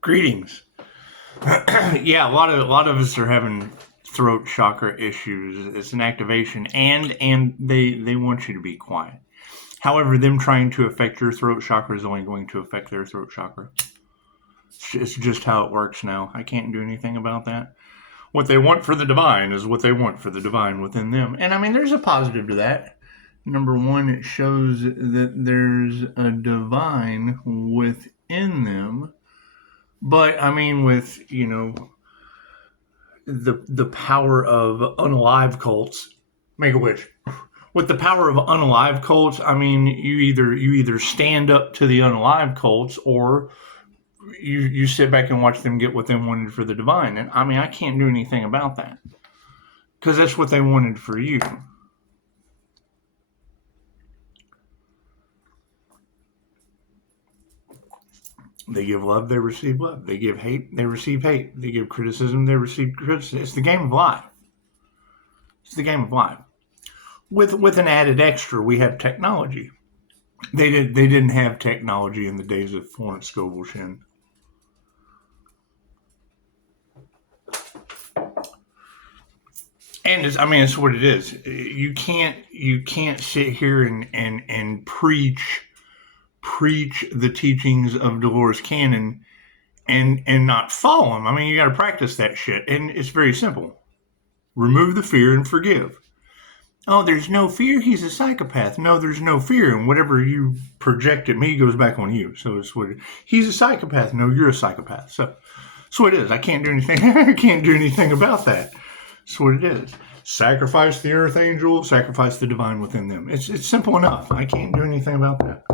Greetings. Yeah, a lot of us are having throat chakra issues. It's an activation, and they want you to be quiet. However, them trying to affect your throat chakra is only going to affect their throat chakra. It's just how it works now. I can't do anything about that. What they want for the divine is what they want for the divine within them. And I mean, there's a positive to that. Number one, it shows that there's a divine within them. But I mean, with, the power of unalive cults, make a wish. With the power of unalive cults, I mean, you either stand up to the unalive cults, or you sit back and watch them get what they wanted for the divine. And I mean, I can't do anything about that, because that's what they wanted for you. They give love, they receive love. They give hate, they receive hate. They give criticism, they receive criticism. It's the game of life. It's the game of life. With an added extra, we have technology. They didn't have technology in the days of Florence Scovel Shin. And it's what it is. You can't sit here and preach the teachings of Dolores Cannon and not follow them. I mean, you got to practice that shit, and it's very simple. Remove the fear and forgive. Oh, there's no fear. He's a psychopath. No, there's no fear, and whatever you project at me goes back on you. So it's what he's a psychopath. No, you're a psychopath. So that's what it is. I can't do anything. I can't do anything about that. That's what it is. Sacrifice the earth angel. Sacrifice the divine within them. It's simple enough. I can't do anything about that.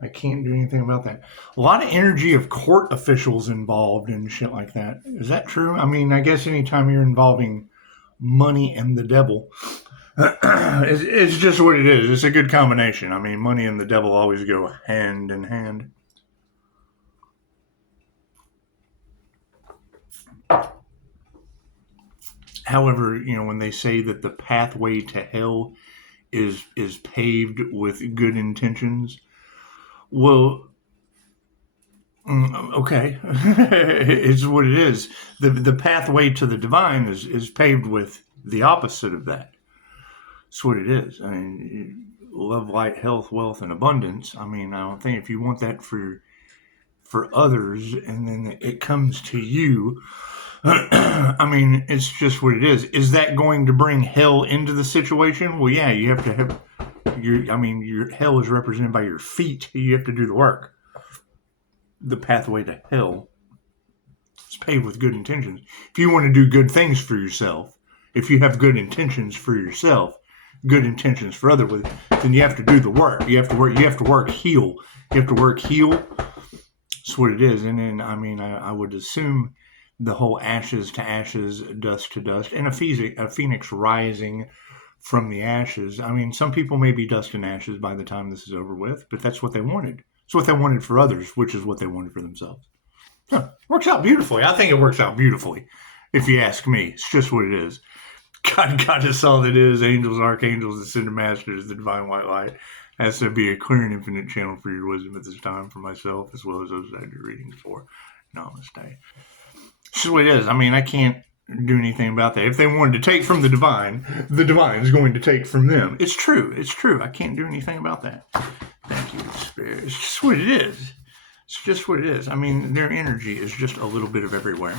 I can't do anything about that. A lot of energy of court officials involved and shit like that. Is that true? I mean, I guess anytime you're involving money and the devil, it's just what it is. It's a good combination. I mean, money and the devil always go hand in hand. However, when they say that the pathway to hell is paved with good intentions, well, okay, it's what it is. The pathway to the divine is paved with the opposite of that. That's what it is. I mean, love, light, health, wealth, and abundance. I mean, I don't think if you want that for others, and then it comes to you, I mean, it's just what it is. Is that going to bring hell into the situation? Well, yeah, you have to have your hell is represented by your feet. You have to do the work. The pathway to hell is paved with good intentions. If you want to do good things for yourself, if you have good intentions for yourself, good intentions for others, then you have to do the work. You have to work. You have to work heal. You have to work heal. That's what it is. And then, I mean, I would assume the whole ashes to ashes, dust to dust, and a phoenix rising from the ashes. I mean, some people may be dust and ashes by the time this is over with, but that's what they wanted. It's what they wanted for others, which is what they wanted for themselves. Works out beautifully. I think it works out beautifully, if you ask me. It's just what it is. God is all that is. Angels, archangels, ascended masters, the divine white light. Has to be a clear and infinite channel for your wisdom at this time for myself, as well as those I do readings for. Namaste. It's just what it is. I mean, I can't do anything about that. If they wanted to take from the divine is going to take from them. It's true. It's true. I can't do anything about that. Thank you, Spirit. It's just what it is. It's just what it is. I mean, their energy is just a little bit of everywhere.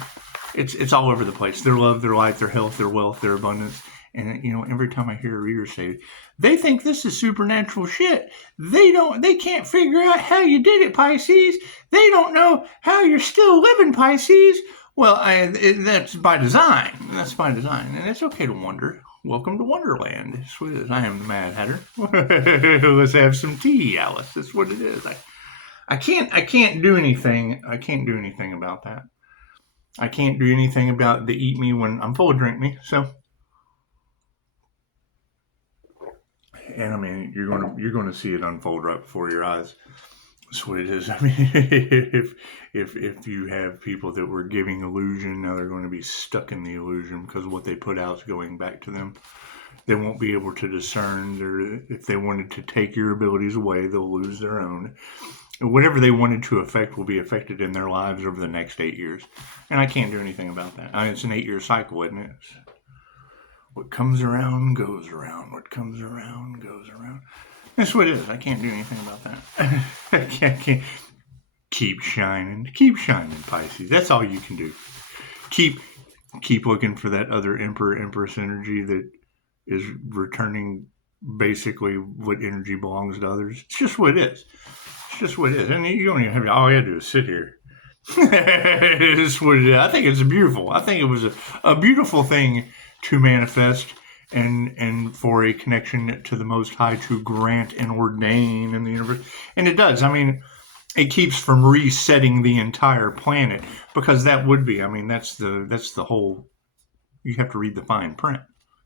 It's all over the place. Their love, their light, their health, their wealth, their abundance. And, every time I hear a reader say, they think this is supernatural shit. They can't figure out how you did it, Pisces. They don't know how you're still living, Pisces. Well, that's by design. That's by design. And it's okay to wonder. Welcome to Wonderland. That's what it is. I am the Mad Hatter. Let's have some tea, Alice. That's what it is. I can't do anything. I can't do anything about that. I can't do anything about the eat me when I'm full of drink me. So, and I mean, you're going to see it unfold right before your eyes. That's what it is. I mean, if you have people that were giving illusion, now they're going to be stuck in the illusion because what they put out is going back to them. They won't be able to discern. If they wanted to take your abilities away, they'll lose their own. whatever they wanted to affect will be affected in their lives over the next 8 years. And I can't do anything about that. I mean, it's an 8-year cycle, isn't it? What comes around goes around. What comes around goes around. That's what it is. I can't do anything about that. I can't. Keep shining, Pisces. That's all you can do. Keep looking for that other Emperor Empress energy that is returning basically what energy belongs to others. It's just what it is. It's just what it is. And you don't even have all you have to do is sit here. It's what it is. I think it's beautiful. I think it was a beautiful thing to manifest and for a connection to the Most High to grant and ordain in the universe. And it does. I mean, it keeps from resetting the entire planet, because that would be, I mean, that's the whole, you have to read the fine print.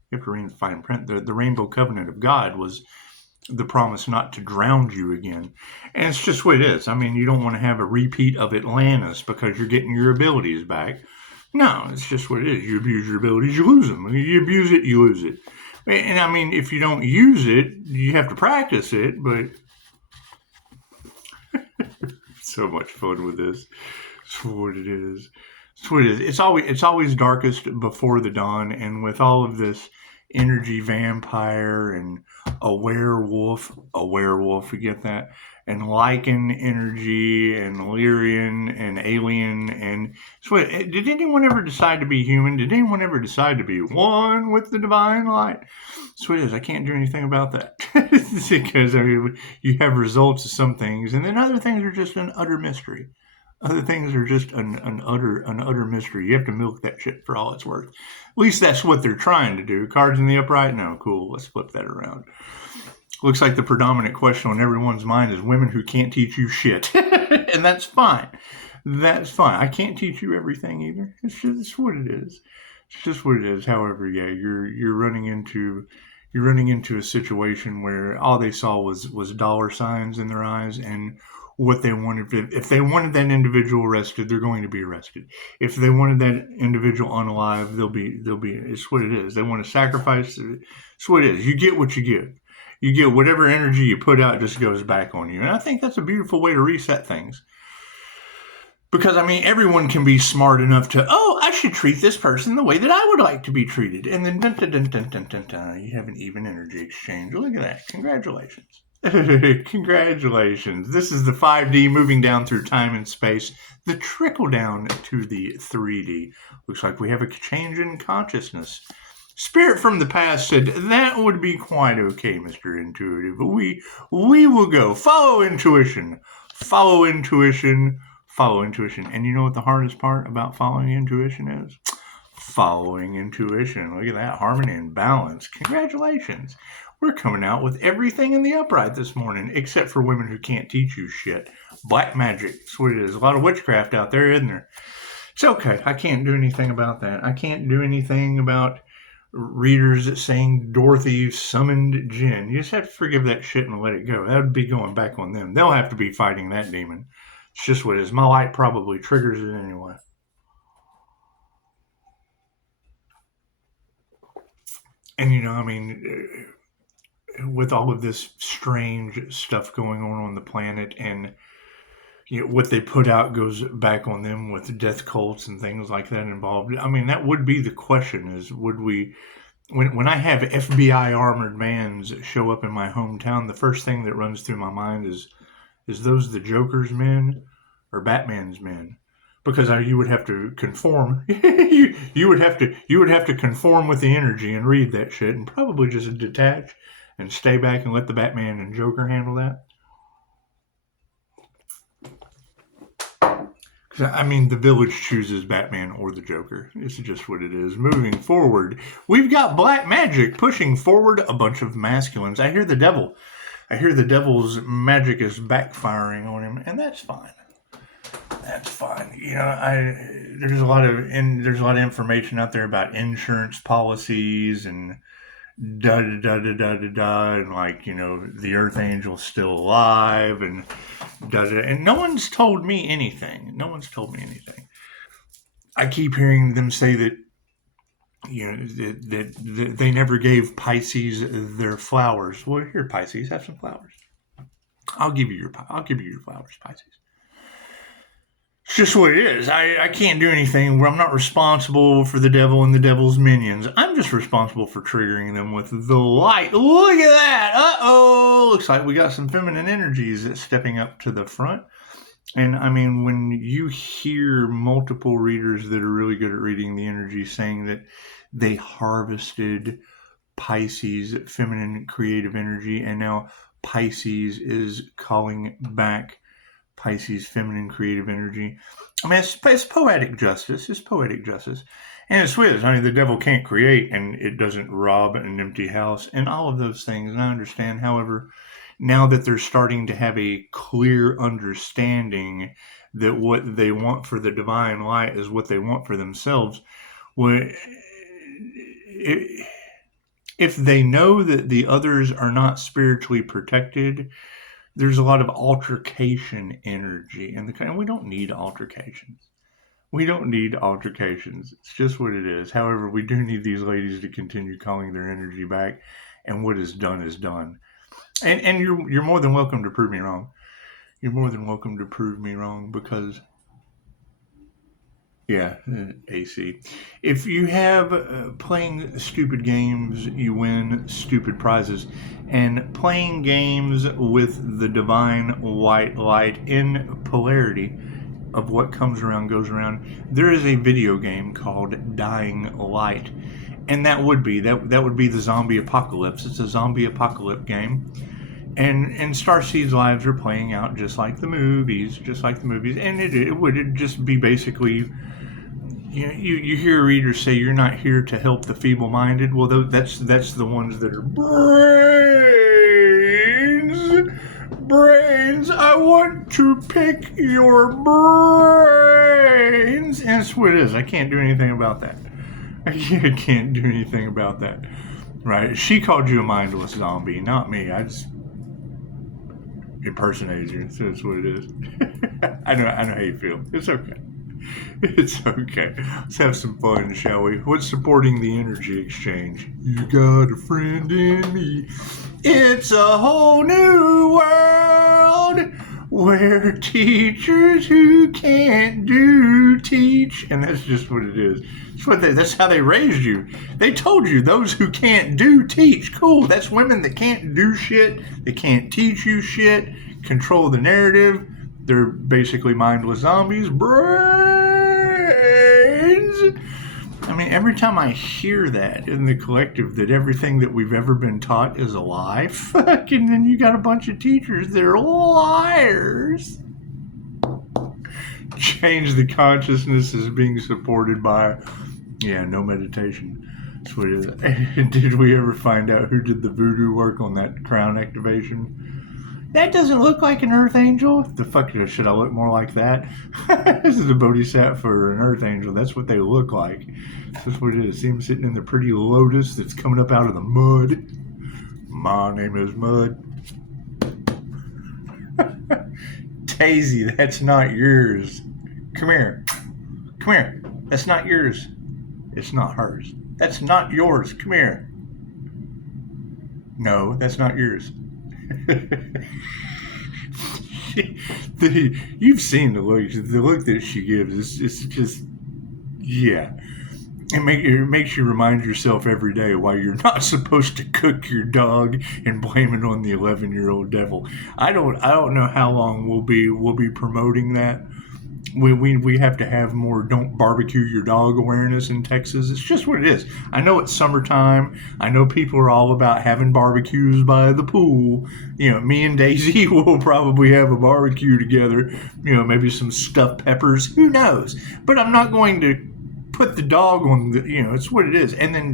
You have to read the fine print. The Rainbow Covenant of God was the promise not to drown you again. And it's just what it is. I mean, you don't want to have a repeat of Atlantis because you're getting your abilities back. No, it's just what it is. You abuse your abilities, you lose them. You abuse it, you lose it. And I mean, if you don't use it, you have to practice it, but so much fun with this. It's what it is. It's what it is. It's always darkest before the dawn, and with all of this energy vampire and a werewolf, you get that? And Lycan energy and Lyrian and alien and so did anyone ever decide to be human? Did anyone ever decide to be one with the divine light? So it is. I can't do anything about that. Because I mean, you have results of some things, and then other things are just an utter mystery. Other things are just an utter mystery. You have to milk that shit for all it's worth. At least that's what they're trying to do. Cards in the upright? No, cool. Let's flip that around. Looks like the predominant question on everyone's mind is women who can't teach you shit. And that's fine. That's fine. I can't teach you everything either. It's what it is. It's just what it is. However, yeah, you're running into a situation where all they saw was dollar signs in their eyes, and what they wanted. If they wanted that individual arrested, they're going to be arrested. If they wanted that individual unalive, they'll be. It's what it is. They want to sacrifice. It's what it is. You get what you give. You get whatever energy you put out just goes back on you. And I think that's a beautiful way to reset things. Because, I mean, everyone can be smart enough to, I should treat this person the way that I would like to be treated. And then, you have an even energy exchange. Look at that. Congratulations. Congratulations. This is the 5D moving down through time and space. The trickle down to the 3D. Looks like we have a change in consciousness. Spirit from the past said, that would be quite okay, Mr. Intuitive, but we will go. Follow intuition. Follow intuition. Follow intuition. And you know what the hardest part about following intuition is? Following intuition. Look at that. Harmony and balance. Congratulations. We're coming out with everything in the upright this morning, except for women who can't teach you shit. Black magic. That's what it is. A lot of witchcraft out there, isn't there? It's okay. I can't do anything about that. I can't do anything about readers saying Dorothy summoned Jinn. You just have to forgive that shit and let it go. That would be going back on them. They'll have to be fighting that demon. It's just what it is. My light probably triggers it anyway. And, you know, I mean, with all of this strange stuff going on the planet, and you know, what they put out goes back on them with death cults and things like that involved. I mean, that would be the question: is would we, when I have FBI armored vans show up in my hometown, the first thing that runs through my mind is those the Joker's men or Batman's men? Because you would have to conform. you would have to conform with the energy and read that shit, and probably just detach and stay back and let the Batman and Joker handle that. I mean, the village chooses Batman or the Joker. It's just what it is. Moving forward, we've got black magic pushing forward a bunch of masculines. I hear the devil's magic is backfiring on him, and that's fine. That's fine. You know, there's a lot of information out there about insurance policies and and like, you know, the Earth Angel's still alive and and no one's told me anything. I keep hearing them say that, you know, that they never gave Pisces their flowers. Well, here, Pisces, have some flowers. I'll give you your flowers, Pisces. It's just what it is. I can't do anything where I'm not responsible for the devil and the devil's minions. I'm just responsible for triggering them with the light. Look at that. Uh-oh. Looks like we got some feminine energies stepping up to the front. And I mean, when you hear multiple readers that are really good at reading the energy saying that they harvested Pisces feminine creative energy, and now Pisces is calling back Pisces feminine creative energy. I mean, it's poetic justice. It's poetic justice. And it's Swiss. I mean, the devil can't create and it doesn't rob an empty house and all of those things. And I understand. However, now that they're starting to have a clear understanding that what they want for the divine light is what they want for themselves, if they know that the others are not spiritually protected, there's a lot of altercation energy in the kind. We don't need altercations. We don't need altercations. It's just what it is. However, we do need these ladies to continue calling their energy back, and what is done is done. And you're more than welcome to prove me wrong. You're more than welcome to prove me wrong because, yeah, AC. If you have playing stupid games, you win stupid prizes. And playing games with the divine white light in polarity of what comes around goes around. There is a video game called Dying Light. And that would be the zombie apocalypse. It's a zombie apocalypse game. And Starseed's lives are playing out just like the movies. And it would just be basically, you hear readers say you're not here to help the feeble-minded. Well, that's the ones that are brains. I want to pick your brains. And that's what it is. I can't do anything about that. I can't do anything about that. Right? She called you a mindless zombie, not me. I just impersonated you. So that's what it is. I know how you feel. It's okay. It's okay. Let's have some fun, shall we? What's supporting the energy exchange? You got a friend in me. It's a whole new world where teachers who can't do teach. And that's just what it is. That's how they raised you. They told you those who can't do teach. Cool. That's women that can't do shit. They can't teach you shit. Control the narrative. They're basically mindless zombies. Brains. I mean, every time I hear that in the collective, that everything that we've ever been taught is a lie, fucking, then you got a bunch of teachers that are liars. Change the consciousness is being supported by, no meditation. That's what it is. Did we ever find out who did the voodoo work on that crown activation? That doesn't look like an earth angel. The fuck should I look more like that? This is a bodhisattva or an earth angel. That's what they look like. That's what it is. See him sitting in the pretty lotus that's coming up out of the mud. My name is Mud. Daisy, that's not yours. Come here. That's not yours. It's not hers. That's not yours. Come here. No, that's not yours. You've seen the look that she gives. It's just, yeah. It makes you remind yourself every day why you're not supposed to cook your dog and blame it on the 11-year-old devil. I don't know how long we'll be promoting that. We have to have more don't barbecue your dog awareness in Texas. It's just what it is. I know it's summertime. I know people are all about having barbecues by the pool. Me and Daisy will probably have a barbecue together. Maybe some stuffed peppers. Who knows? But I'm not going to put the dog on the, it's what it is. And then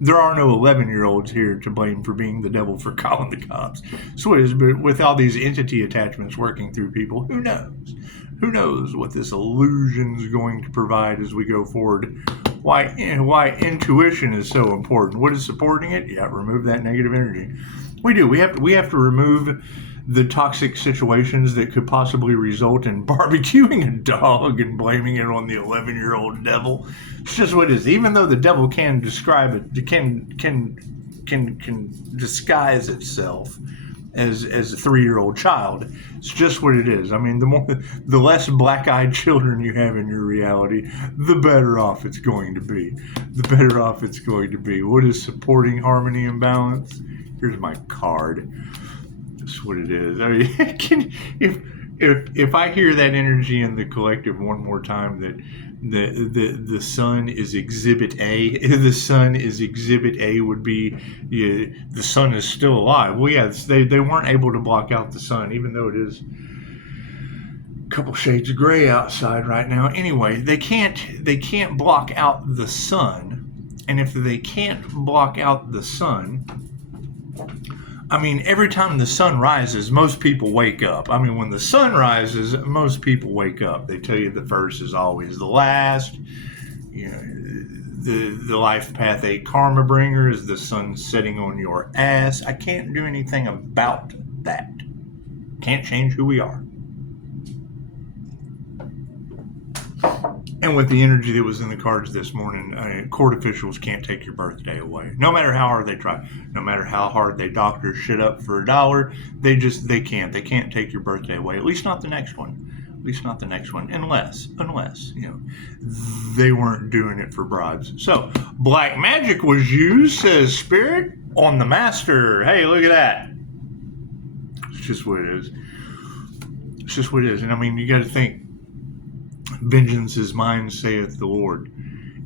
there are no 11-year-olds here to blame for being the devil for calling the cops. So it is. But with all these entity attachments working through people, who knows? Who knows what this illusion is going to provide as we go forward? Why intuition is so important. What is supporting it? Yeah, remove that negative energy. We do. We have to remove the toxic situations that could possibly result in barbecuing a dog and blaming it on the 11-year-old devil. It's just what it is. Even though the devil can describe it, can disguise itself as a 3-year-old child. It's just what it is. I mean, the less black-eyed children you have in your reality, the better off it's going to be. The better off it's going to be. What is supporting harmony and balance? Here's my card. That's what it is. I mean, if I hear that energy in the collective one more time, that the sun is exhibit A. The sun is exhibit A would be, yeah, the sun is still alive. Well, yeah, they weren't able to block out the sun, even though it is a couple shades of gray outside right now. Anyway, they can't block out the sun, and if they can't block out the sun, I mean, every time the sun rises, most people wake up. I mean, when the sun rises, most people wake up. They tell you the first is always the last. You know, the life path 8 karma bringer is the sun setting on your ass. I can't do anything about that. Can't change who we are. And with the energy that was in the cards this morning, court officials can't take your birthday away. No matter how hard they try, no matter how hard they doctor shit up for $1, they can't. They can't take your birthday away. At least not the next one. At least not the next one. Unless, you know, they weren't doing it for bribes. So, black magic was used, says Spirit, on the master. Hey, look at that. It's just what it is. It's just what it is. And I mean, you got to think, vengeance is mine, saith the Lord.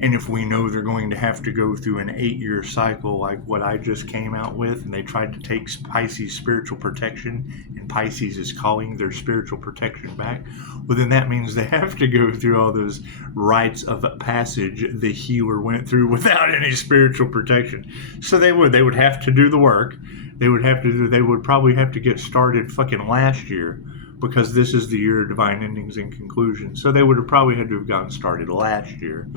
And if we know they're going to have to go through an 8-year cycle like what I just came out with, and they tried to take Pisces spiritual protection, and Pisces is calling their spiritual protection back, well, then that means they have to go through all those rites of passage the healer went through without any spiritual protection. So they would have to do the work. They would probably have to get started fucking last year, because this is the year of divine endings and conclusions. So they would have probably had to have gotten started last year.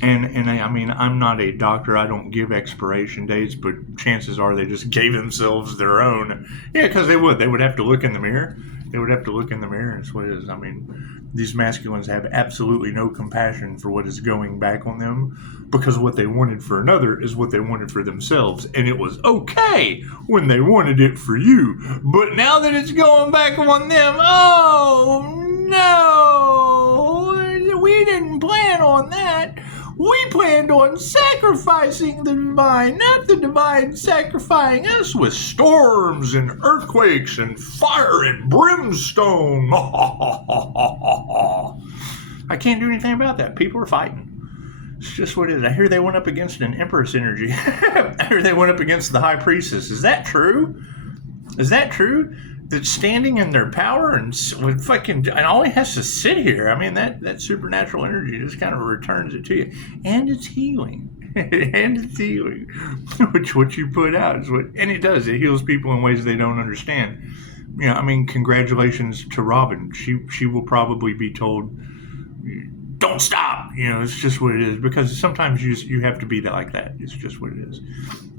And I mean, I'm not a doctor. I don't give expiration dates, but chances are they just gave themselves their own. Yeah, because they would have to look in the mirror. They would have to look in the mirror, and that's what it is. I mean, these masculines have absolutely no compassion for what is going back on them, because what they wanted for another is what they wanted for themselves, and it was okay when they wanted it for you. But now that it's going back on them, oh no, we didn't plan on that. We planned on sacrificing the divine, not the divine sacrificing us with storms and earthquakes and fire and brimstone. I can't do anything about that. People are fighting. It's just what it is. I hear they went up against an Empress energy. I hear they went up against the High Priestess. Is that true? Is that true? That standing in their power and all he has to sit here. I mean, that supernatural energy just kind of returns it to you, and it's healing. And it's healing, which what you put out is what, and it does. It heals people in ways they don't understand. You know, I mean, congratulations to Robin. She will probably be told, don't stop. You know, it's just what it is, because sometimes you have to be like that. It's just what it is.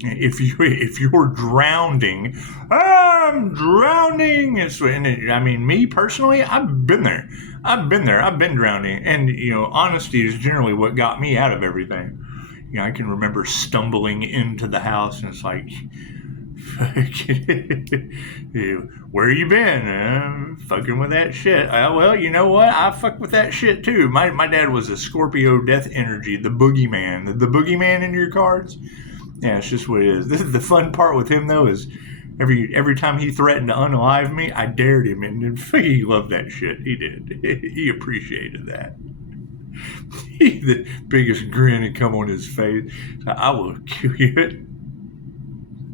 If you're drowning, I'm drowning. I mean, me personally, I've been there. I've been drowning, and you know, honesty is generally what got me out of everything. You know, I can remember stumbling into the house, and it's like, where you been? Fucking with that shit. Well, you know what? I fuck with that shit too. My dad was a Scorpio death energy, the boogeyman. The boogeyman in your cards? Yeah, it's just what it is. This is the fun part with him, though, is every time he threatened to unalive me, I dared him, and he loved that shit. He did. He appreciated that. The biggest grin had come on his face. I will kill you.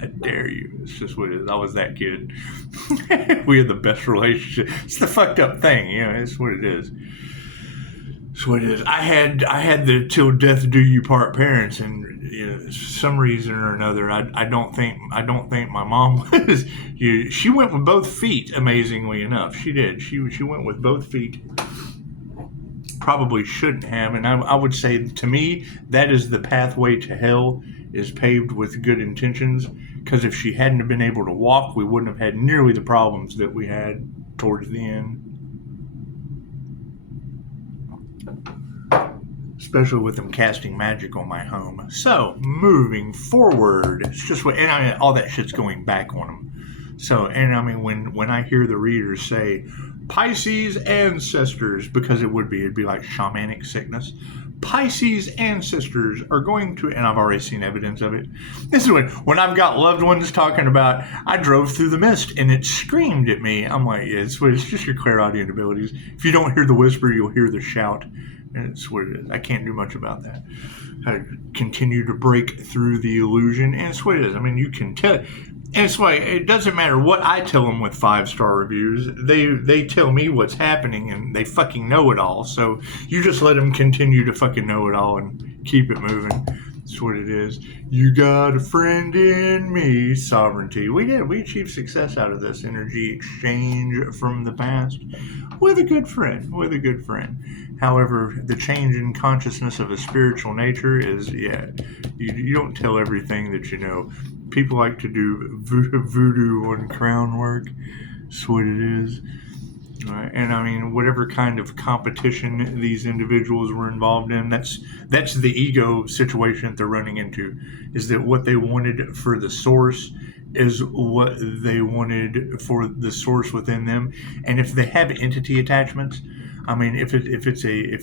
I dare you. It's just what it is. I was that kid. We had the best relationship. It's the fucked up thing, you know. It's what it is. It's what it is. I had the till death do you part parents, and you know, for some reason or another, I don't think my mom was. She went with both feet. Amazingly enough, she did. She went with both feet. Probably shouldn't have, and I would say, to me, that is the pathway to hell, is paved with good intentions, because if she hadn't have been able to walk, we wouldn't have had nearly the problems that we had towards the end. Especially with them casting magic on my home. So, moving forward, it's just what, and all that shit's going back on them. So, and I mean, when I hear the readers say Pisces ancestors, because it'd be like shamanic sickness. Pisces ancestors are going to, and I've already seen evidence of it. This is when I've got loved ones talking about, I drove through the mist and it screamed at me. I'm like, yeah, it's just your clairaudient abilities. If you don't hear the whisper, you'll hear the shout. And it's what it is. I can't do much about that. I continue to break through the illusion, and it's what it is. I mean, you can tell. And it's why it doesn't matter what I tell them with 5-star reviews. They tell me what's happening, and they fucking know it all. So you just let them continue to fucking know it all and keep it moving. That's what it is. You got a friend in me. Sovereignty. We did. We achieved success out of this energy exchange from the past with a good friend. With a good friend. However, the change in consciousness of a spiritual nature is, yeah, you don't tell everything that you know. People like to do voodoo on crown work. That's what it is. And I mean, whatever kind of competition these individuals were involved in, that's the ego situation that they're running into, is that what they wanted for the source is what they wanted for the source within them. And if they have entity attachments, I mean, if it's a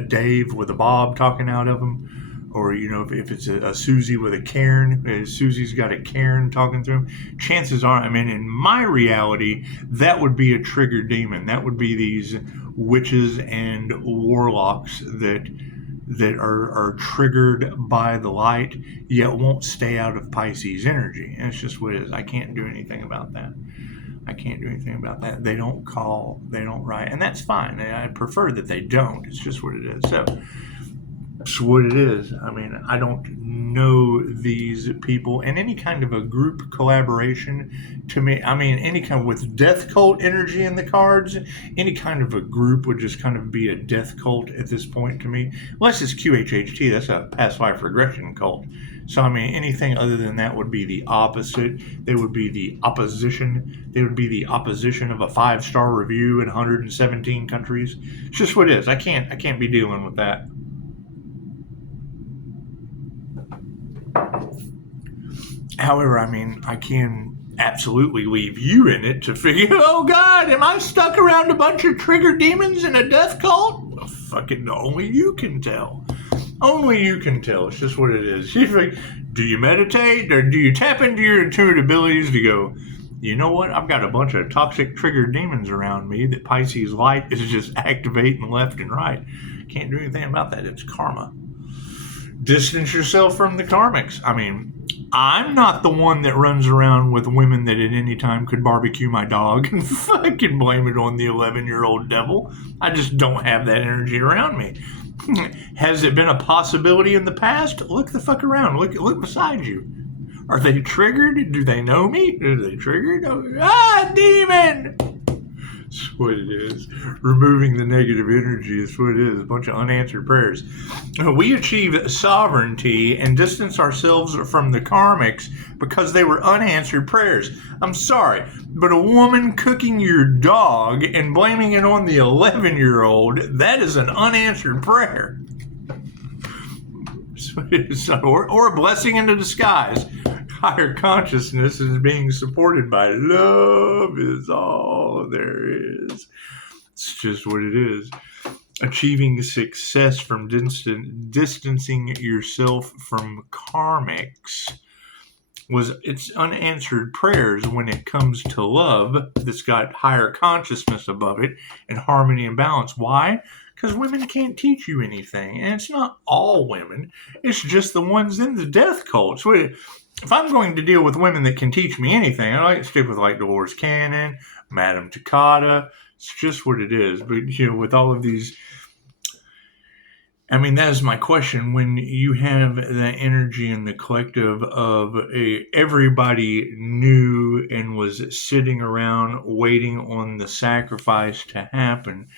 Dave with a Bob talking out of them, or if it's a Susie with a Karen, Susie's got a Karen talking through him, chances are, I mean, in my reality, that would be a trigger demon. That would be these witches and warlocks that are triggered by the light, yet won't stay out of Pisces energy. And it's just what it is. I can't do anything about that. I can't do anything about that. They don't call, they don't write, and that's fine. I prefer that they don't. It's just what it is. So that's what it is. I mean, I don't know these people, and any kind of a group collaboration, to me, I mean, any kind of, with death cult energy in the cards, any kind of a group would just kind of be a death cult at this point to me. Unless it's QHHT, that's a past life regression cult. So, I mean, anything other than that would be the opposite. They would be the opposition. They would be the opposition of a 5-star review in 117 countries. It's just what it is. I can't be dealing with that. However, I mean, I can absolutely leave you in it to figure, oh God, am I stuck around a bunch of trigger demons in a death cult? Well, fucking only you can tell. Only you can tell. It's just what it is. Do you meditate, or do you tap into your intuitive abilities to go, you know what? I've got a bunch of toxic trigger demons around me that Pisces light is just activating left and right. Can't do anything about that. It's karma. Distance yourself from the karmics. I mean, I'm not the one that runs around with women that at any time could barbecue my dog and fucking blame it on the 11-year-old devil. I just don't have that energy around me. Has it been a possibility in the past? Look the fuck around. Look beside you. Are they triggered? Do they know me? Are they triggered? Ah, demon! That's what it is. Removing the negative energy is what it is. A bunch of unanswered prayers. We achieve sovereignty and distance ourselves from the karmics because they were unanswered prayers. I'm sorry, but a woman cooking your dog and blaming it on the 11-year-old, that is an unanswered prayer. Or a blessing in disguise. Higher consciousness is being supported by love is all there is. It's just what it is. Achieving success from distancing yourself from karmics it's unanswered prayers when it comes to love that's got higher consciousness above it and harmony and balance. Why? Because women can't teach you anything. And it's not all women. It's just the ones in the death cult. So if I'm going to deal with women that can teach me anything, I like to stick with like Dolores Cannon, Madame Takata. It's just what it is. But, with all of these, I mean, that is my question. When you have that energy in the collective of everybody knew and was sitting around waiting on the sacrifice to happen,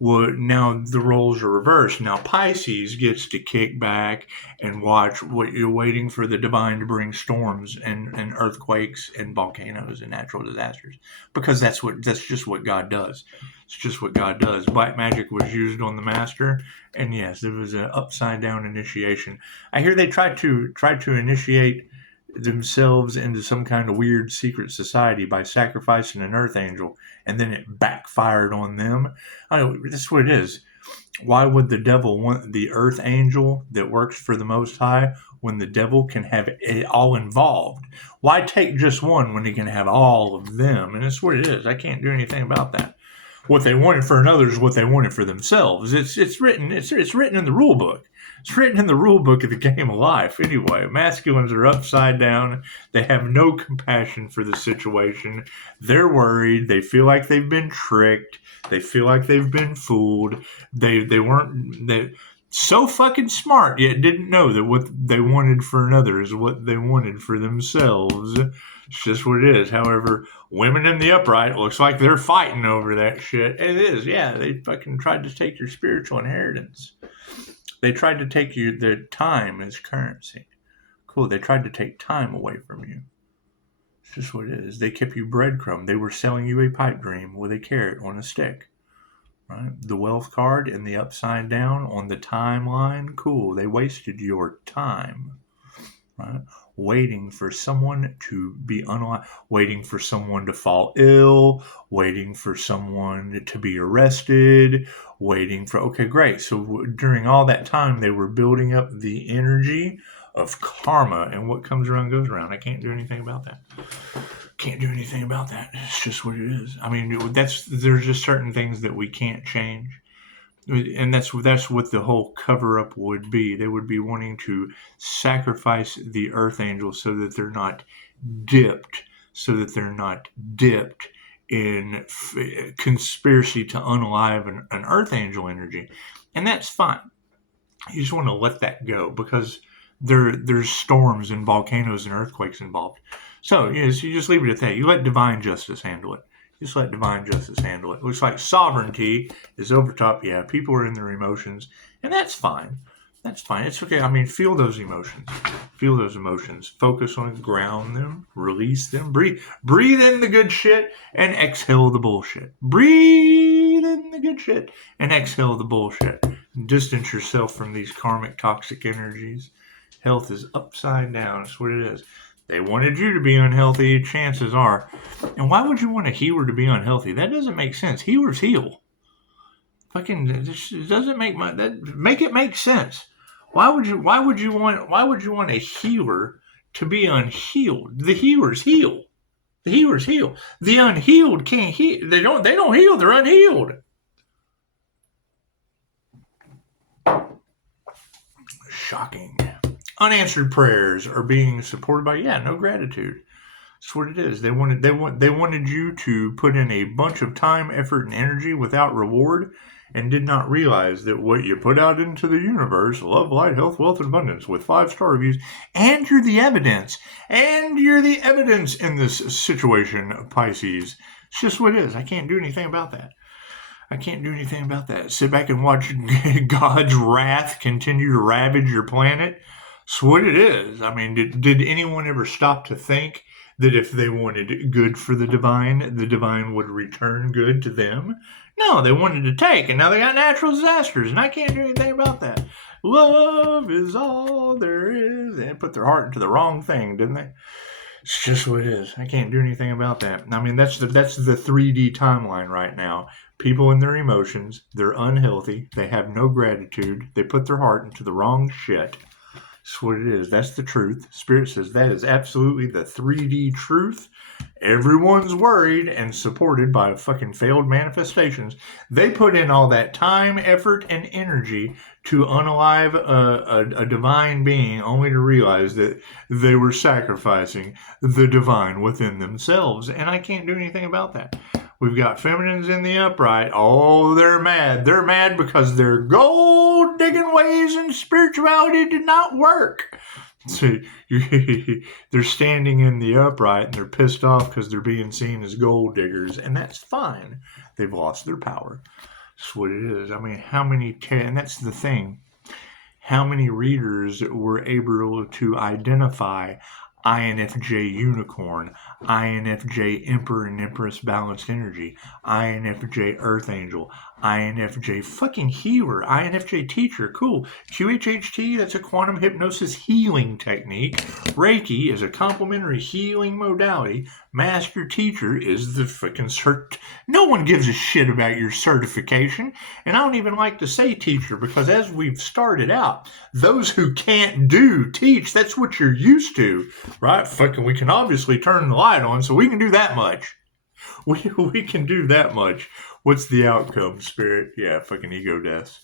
well, now the roles are reversed. Now Pisces gets to kick back and watch what you're waiting for the divine to bring storms and earthquakes and volcanoes and natural disasters, because that's just what God does. It's just what God does. Black magic was used on the master, and yes, it was an upside down initiation. I hear they tried to initiate themselves into some kind of weird secret society by sacrificing an earth angel, and then it backfired on them. That's what it is. Why would the devil want the earth angel that works for the Most High when the devil can have it all involved? Why take just one when he can have all of them? And that's what it is. I can't do anything about that. What they wanted for another is what they wanted for themselves. It's written in the rule book. It's written in the rule book of the game of life. Anyway, masculines are upside down. They have no compassion for the situation. They're worried. They feel like they've been tricked. They feel like they've been fooled. They so fucking smart, yet didn't know that what they wanted for another is what they wanted for themselves. It's just what it is. However, women in the upright looks like they're fighting over that shit. It is, yeah. They fucking tried to take your spiritual inheritance. They tried to take their time as currency. Cool. They tried to take time away from you. It's just what it is. They kept you breadcrumb. They were selling you a pipe dream with a carrot on a stick. Right? The wealth card in the upside down on the timeline. Cool. They wasted your time. Right? Waiting for someone to be unalive, waiting for someone to fall ill, waiting for someone to be arrested, waiting for, okay, great. So during all that time, they were building up the energy of karma, and what comes around goes around. I can't do anything about that. Can't do anything about that. It's just what it is. I mean, there's just certain things that we can't change. And that's what the whole cover-up would be. They would be wanting to sacrifice the earth angels so that they're not dipped in conspiracy to unalive an earth angel energy. And that's fine. You just want to let that go because there's storms and volcanoes and earthquakes involved. So you just leave it at that. You let divine justice handle it. Just let divine justice handle it. Looks like sovereignty is over top. Yeah, people are in their emotions, and that's fine. That's fine. It's okay. I mean, feel those emotions. Feel those emotions. Focus on it. Ground them. Release them. Breathe in the good shit and exhale the bullshit. Breathe in the good shit and exhale the bullshit. Distance yourself from these karmic toxic energies. Health is upside down. That's what it is. They wanted you to be unhealthy, chances are. And why would you want a healer to be unhealthy? That doesn't make sense. Healers heal. Fucking, it doesn't make it make sense. Why would you want a healer to be unhealed? The healers heal. The healers heal. The unhealed can't heal. They don't heal, they're unhealed. Shocking. Unanswered prayers are being supported by no gratitude. That's what it is. They wanted you to put in a bunch of time, effort, and energy without reward, and did not realize that what you put out into the universe, love, light, health, wealth, and abundance, with 5-star reviews, and you're the evidence. And you're the evidence in this situation, Pisces. It's just what it is. I can't do anything about that. I can't do anything about that. Sit back and watch God's wrath continue to ravage your planet. That's what it is. I mean, did anyone ever stop to think that if they wanted good for the divine would return good to them? No, they wanted to take, and now they got natural disasters, and I can't do anything about that. Love is all there is. They put their heart into the wrong thing, didn't they? It's just what it is. I can't do anything about that. I mean, that's the 3D timeline right now. People in their emotions, they're unhealthy. They have no gratitude. They put their heart into the wrong shit. That's what it is. That's the truth. Spirit says that is absolutely the 3D truth. Everyone's worried and supported by fucking failed manifestations. They put in all that time, effort, and energy to unalive a divine being only to realize that they were sacrificing the divine within themselves. And I can't do anything about that. We've got feminines in the upright. Oh, they're mad. They're mad because their gold-digging ways and spirituality did not work. So they're standing in the upright and they're pissed off because they're being seen as gold diggers, and that's fine. They've lost their power. That's what it is. I mean, and that's the thing. How many readers were able to identify, INFJ Unicorn, INFJ Emperor and Empress Balanced Energy, INFJ Earth Angel, INFJ fucking Healer, INFJ Teacher, cool. QHHT, that's a quantum hypnosis healing technique. Reiki is a complementary healing modality. Master Teacher is the fucking cert. No one gives a shit about your certification. And I don't even like to say teacher because as we've started out, those who can't do teach. That's what you're used to, right? Fucking, we can obviously turn the light on, so we can do that much. We can do that much. What's the outcome, Spirit? Yeah, fucking ego deaths.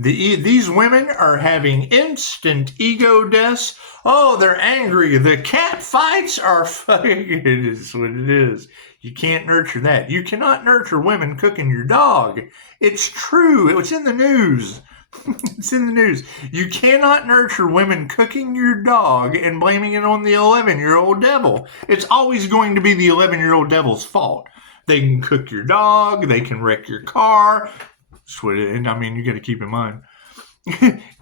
These women are having instant ego deaths. Oh, they're angry. The cat fights are fucking... It is what it is. You can't nurture that. You cannot nurture women cooking your dog. It's true. It was in the news. It's in the news. You cannot nurture women cooking your dog and blaming it on the 11-year-old devil. It's always going to be the 11-year-old devil's fault. They can cook your dog. They can wreck your car. And I mean, you got to keep in mind,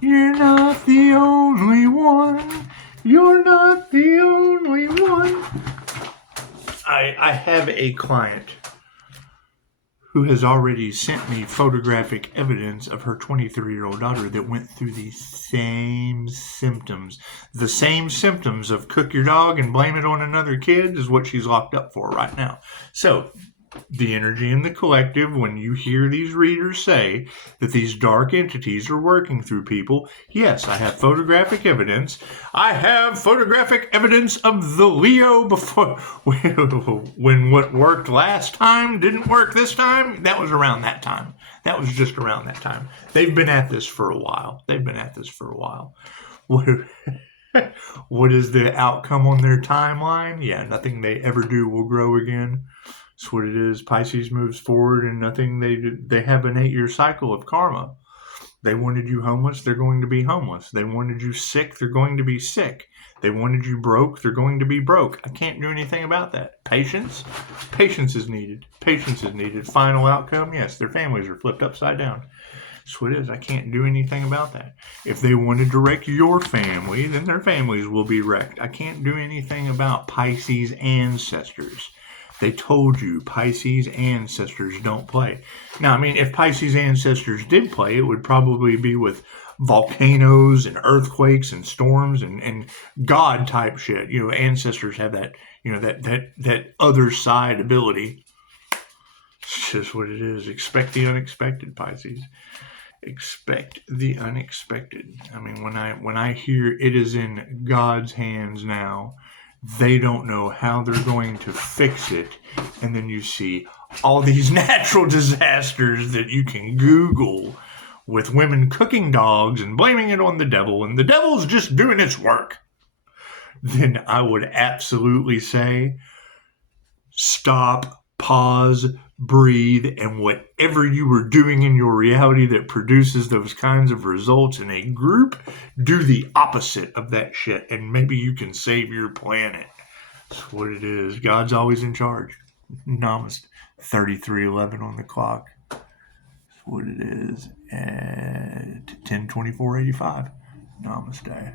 you're not the only one. You're not the only one. I have a client who has already sent me photographic evidence of her 23-year-old daughter that went through the same symptoms. The same symptoms of cook your dog and blame it on another kid is what she's locked up for right now. So the energy in the collective, when you hear these readers say that these dark entities are working through people, yes, I have photographic evidence. I have photographic evidence of the Leo before, when what worked last time didn't work this time. That was around that time. That was just around that time. They've been at this for a while. What is the outcome on their timeline? Yeah, nothing they ever do will grow again. That's what it is. Pisces moves forward and nothing they have an 8-year cycle of karma. They wanted you homeless, they're going to be homeless. They wanted you sick, they're going to be sick. They wanted you broke, they're going to be broke. I can't do anything about that. Patience is needed. Final outcome, yes, their families are flipped upside down. That's what it is. I can't do anything about that. If they wanted to wreck your family, then their families will be wrecked. I can't do anything about Pisces ancestors. They told you Pisces ancestors don't play. Now, I mean, if Pisces ancestors did play, it would probably be with volcanoes and earthquakes and storms and God type shit. You know, ancestors have that, you know, that other side ability. It's just what it is. Expect the unexpected, Pisces. Expect the unexpected. I mean, when I hear it is in God's hands now, they don't know how they're going to fix it. And then you see all these natural disasters that you can Google with women cooking dogs and blaming it on the devil, and the devil's just doing its work. Then I would absolutely say, stop, pause, breathe, and whatever you were doing in your reality that produces those kinds of results in a group, do the opposite of that shit, and maybe you can save your planet. That's what it is. God's always in charge. Namaste. 33:11 on the clock. That's what it is at 10:24:85. Namaste.